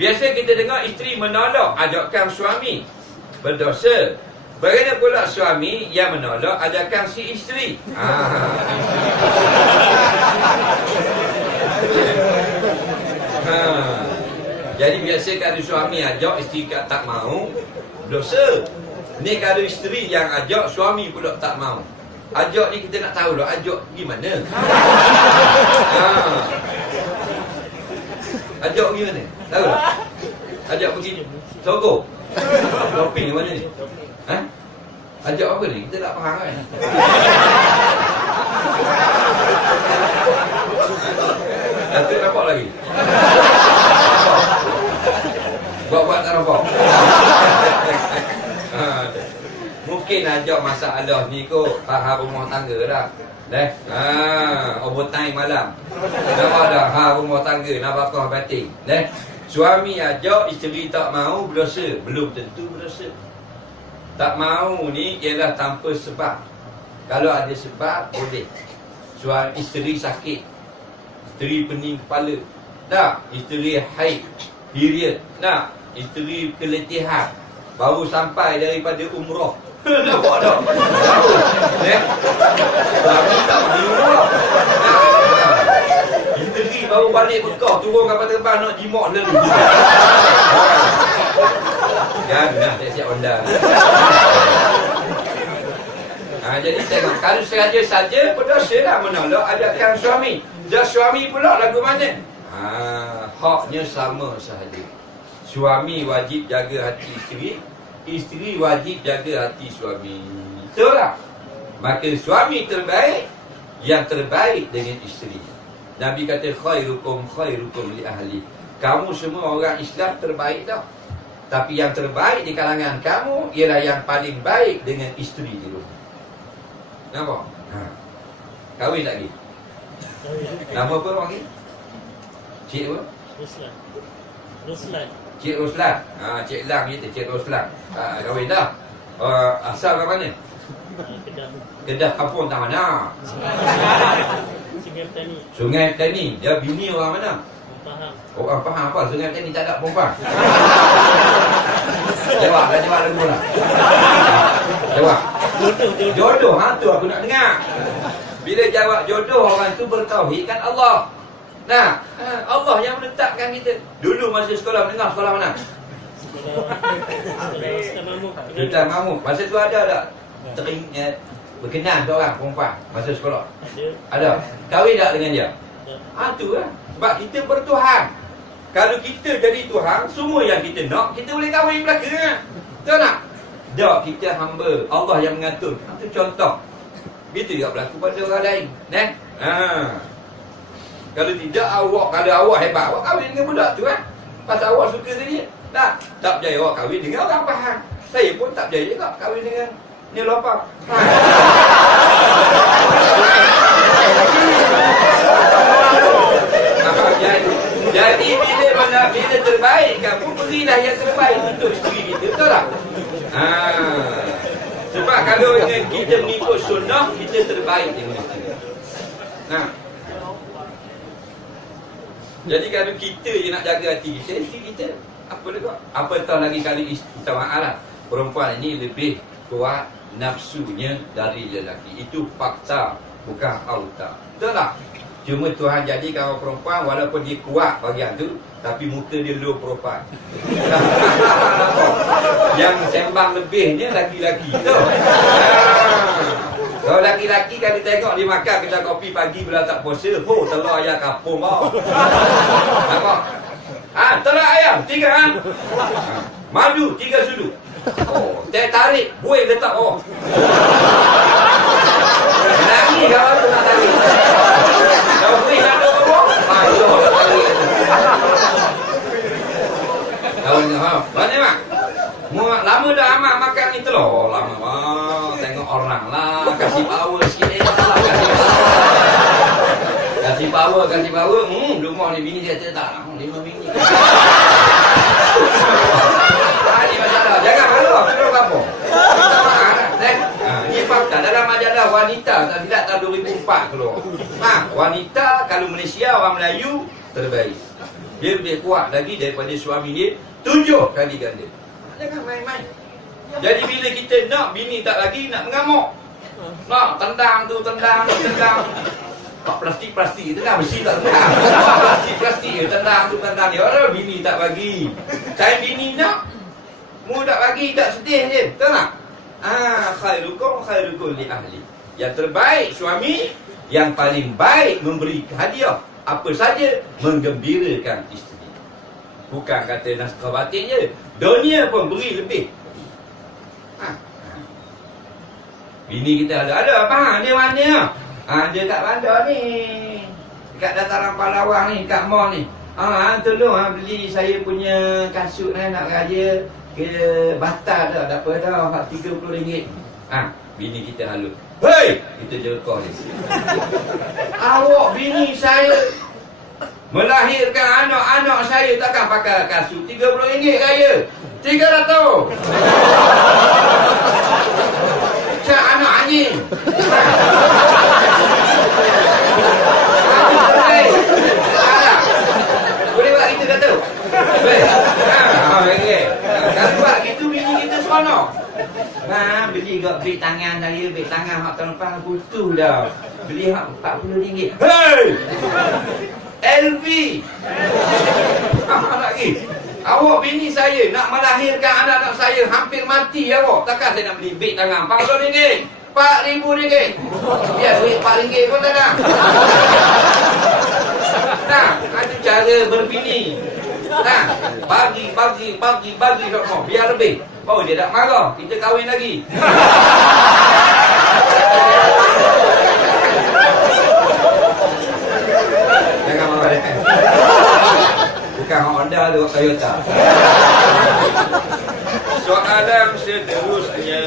Biasa kita dengar isteri menolak ajakan suami berdosa. Bagaimana pula suami yang menolak ajakan si isteri? Jadi biasa kalau suami ajak, isteri tak mau, dosa. Ni kalau isteri yang ajak, suami pula tak mau. Ajak ni kita nak tahu lah, ajak gimana? Ajak pergi mana? Tahu tak? Ajak pergi Sogo. Shopping mana ni? Ajak apa ni? Kita tak faham kan? Datuk nampak lagi? Buat-buat tak nampak? Mungkin ajak masalah ni kot hal rumah tangga dah. Overtime malam. Nampak dah hal rumah tangga, nafkah batin. Suami ajak, isteri tak mau, berdosa. Belum tentu berdosa. Tak mau ni ialah tanpa sebab. Kalau ada sebab, boleh. Suami isteri sakit, isteri pening kepala, tak, isteri haid, period, tak, isteri keletihan, baru sampai daripada umrah. Nampak tak? Suami tak pergi umrah. Isteri baru balik Mekah, turun kapal terbang nak jimat dulu. Jangan siap-siap ondang. Jadi tengok, kalau sengaja saja berdosa lah menolak ajakan suami. Dan suami pula lagu mana? Haknya sama sahaja. Suami wajib jaga hati isteri, isteri wajib jaga hati suami. Betul tak? Maka suami terbaik, yang terbaik dengan isteri. Nabi kata khairukum li ahli. Kamu semua orang Islam terbaik tak? Tapi yang terbaik di kalangan kamu ialah yang paling baik dengan isteri di rumah. Nampak? Kahwin tak lagi? Nama apa orang ni? Cik apa? Ruslan. Cik Ruslan. Cik Lang kita, Cik Ruslan. Kahwin dah. Asal ke mana? Kedah kampung tak mana? Sungai Petani. Dia bini orang mana? Orang faham apa? Sungai Petani tak ada perempuan. Jawab lagu lah. Jawab. Jodoh, tu aku nak dengar. Bila jawab jodoh, orang tu bertauhidkan Allah. Nah, Allah yang menetapkan kita. Dulu masa sekolah, mendengar sekolah mana? Sultan Mahmud. Masa tu ada tak berkenan seorang perempuan masa sekolah? Ada. Kahwin tak dengan dia? Tu lah. Sebab kita bertuhan. Kalau kita jadi Tuhan, semua yang kita nak, kita boleh kahwin belaka. Betul tak? Tak, kita hamba. Allah yang mengatur. Itu contoh. Itu juga berlaku pada orang lain. Kalau tidak, kalau awak hebat, awak kahwin dengan budak tu kan? Pasal awak suka ke dia? Tak berjaya awak kahwin dengan orang faham. Saya pun tak berjaya juga kahwin dengan ni lopang. Jadi bila terbaik, kamu berilah yang terbaik untuk isteri kita. Betul tak? Sebab kalau kita mengikut sunnah, kita terbaik dengan isteri. Jadi kalau kita je nak jaga hati kita, isteri kita apa dekat? Apatah lagi kali kita maaf, perempuan ini lebih kuat nafsunya dari lelaki. Itu fakta, bukan auta. Betul tak? Cuma Tuhan jadikan orang perempuan, walaupun dia kuat bahagian tu, tapi muka dia low profile. Yang sembang lebihnya laki-laki tu. Kalau laki-laki kalau tengok dia makan kedai kopi pagi bila tak puasa, telur ayam kapung bau. Nampak? Telur ayam 3 madu 3 sudu. Teh tarik, buih letak bawah. Lagi kalau tu nak tarik. Kalau buih ada bawah, tarik. Mana mak? Lama dah amat makan ni telur. Lama tengok orang lah. Kasih power sikit Kasih power. Rumah ni bini dia tak 5 bini. Ini masalah. Jangan malu. Terus kampung. Ini fakta. Dalam majalah wanita tak tahun 2004 keluar. Wanita kalau Malaysia, orang Melayu terbaik. Dia lebih kuat lagi daripada suami dia 7 kali ganda. Jangan main-main. Jadi bila kita nak bini tak lagi, nak mengamuk. Nak tendang tu, tendang. Pak plastik tu kan mesti tak tendang. Plastik je tendang tu, tendang dia. Orang bini tak bagi. Saya bini nak, mu tak bagi, tak sedih je. Betul tak? Khairukum li ahli. Yang terbaik suami, yang paling baik memberi hadiah apa saja, menggembirakan isteri. Bukan kata naskah batin je, dunia pun beri lebih. Bini kita ada apa? Dia mana? Dia kat bandar ni, dekat dataran Palawang ni, kat mall ni. Tolong beli saya punya kasut nak raya. Kira batal dah, tak apa dah, RM30. Bini kita halus. Hei! Kita jerkah ni. Awak bini saya melahirkan anak-anak saya takkan pakai kasut RM30 raya. 300. Cak anak anjing. Boleh buat kita kata? Baik. Kalau buat gitu bini kita seronok. Beli kat beg tangan saya, beg tangan hak tahun lepas putu dah. Beli hak RM40. Hei! LV. Lagi. Awak bini saya nak melahirkan anak-anak saya hampir mati awak. Takkan saya nak beli beg tangan RM40. RM4,000. Biar duit RM4 pun tak ada. Itu cara berbini. Bagi semua. Biar lebih. Baru dia tak marah. Kita kahwin lagi. Jangan marah dia. Bukan Honda tu, Toyota. Soalan seterusnya.